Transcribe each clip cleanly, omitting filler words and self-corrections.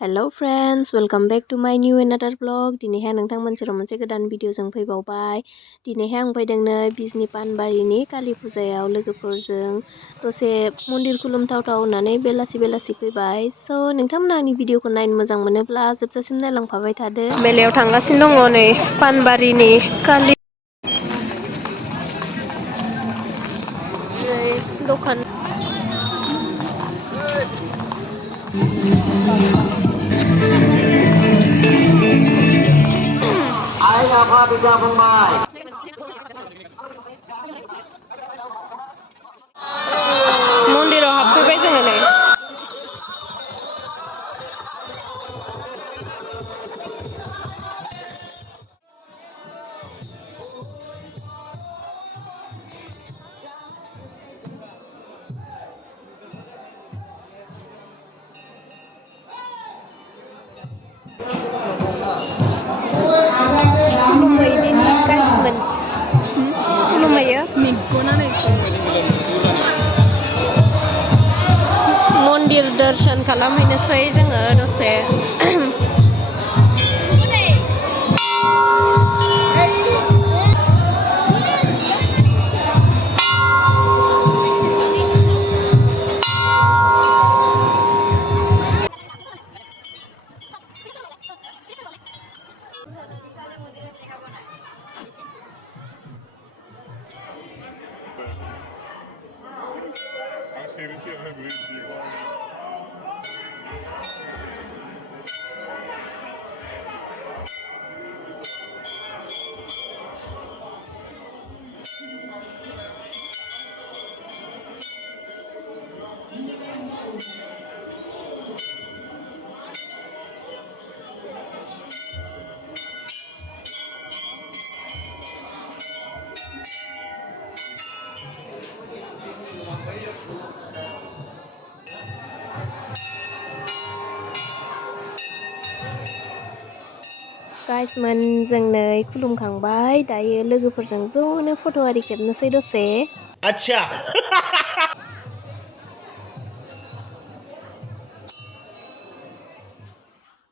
Hello friends welcome back to my new another blog. दिनैहाय नोंथांमोन सेराव मोनसे गोदान भिडिअजों फैबावबाय। दिनैहाय आं फैदों नै बिजनि पानबारिनि कालि फुजायाव लोगोफोरजों दसे मन्दिर खुलुमथावथाव होननानै बेलासि फैबाय। स' नोंथांमोना आंनि भिडिअखौ नायनो मोजां मोनोब्ला जोबजासिम नायलांफाबाय थादो। मेलायाव थांगासिनो दङ नै पानबारिनि कालि दखान आइ आफा बिदा फंबाय मन्दिराव हाबफैबाय जोङो नै। खुलुमहैदिनि गाइसमोन खुलुमहैयो मन्दिर दर्शन खालामहैनोसै जोङो दसे। गाइसमोन जों नै खुलुमखांबाय, दायो लोगोफोरजों ज'नो फट' आरि खेबनोसै दसे। अच्छा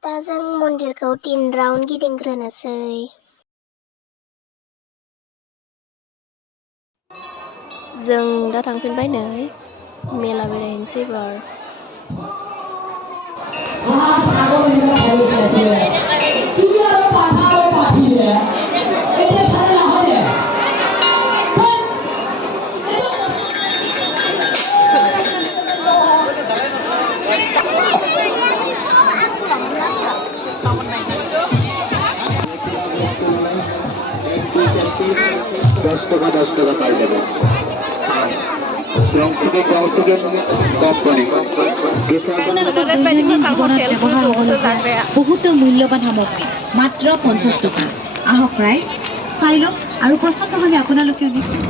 दा जों मन्दिरखौ 3 राउन्ड गिदिंग्रोनोसै। जों दा थांफिनबाय नै मेला बेरायहैनोसै एबार। दस টাকা পাই যাবে। বহুতো মূল্যৱান সামগ্ৰী মাত্ৰ 50 টকা। আহক ৰাইজ চাই লওক আৰু পছন্দ হ'লে আপোনালোকে নিশ্চয়।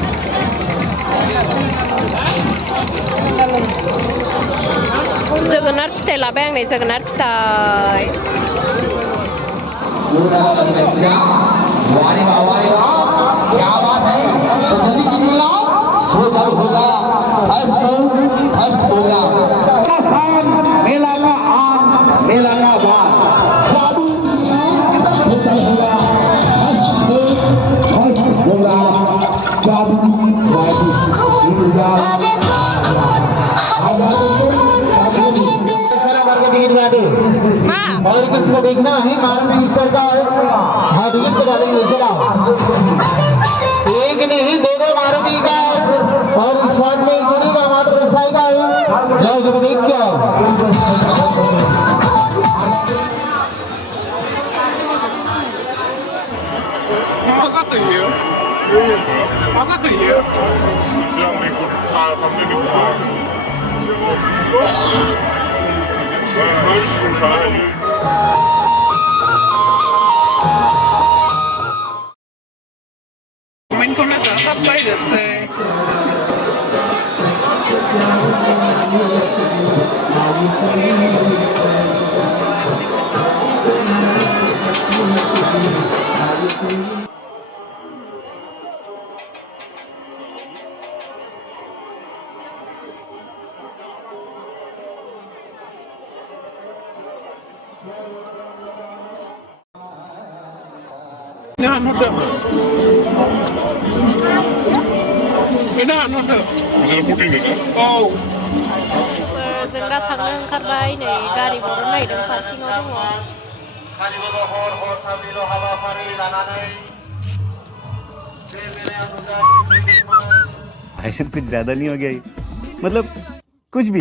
जोगोनार फिथाइ लाबाय आं नै जोगोनार फिथाइ। मेला का आन मेला का बात और किसी को देखना है मारुति सरकार हाथीन को डालेंगे। चला एक नहीं दो मारुति का और इस बात में इतनी का मात्र साई का है। जाओ जब देख के आओ। Moment kommt das erst ab beides. Inahan mo daw. Inahan mo daw. Oh. जों दा थांनो ओंखारबाय नै गारि बरननो नागिरदों पार्किंआव दङ। भाई साहब कुछ ज्यादा नहीं हो गया ये? मतलब कुछ भी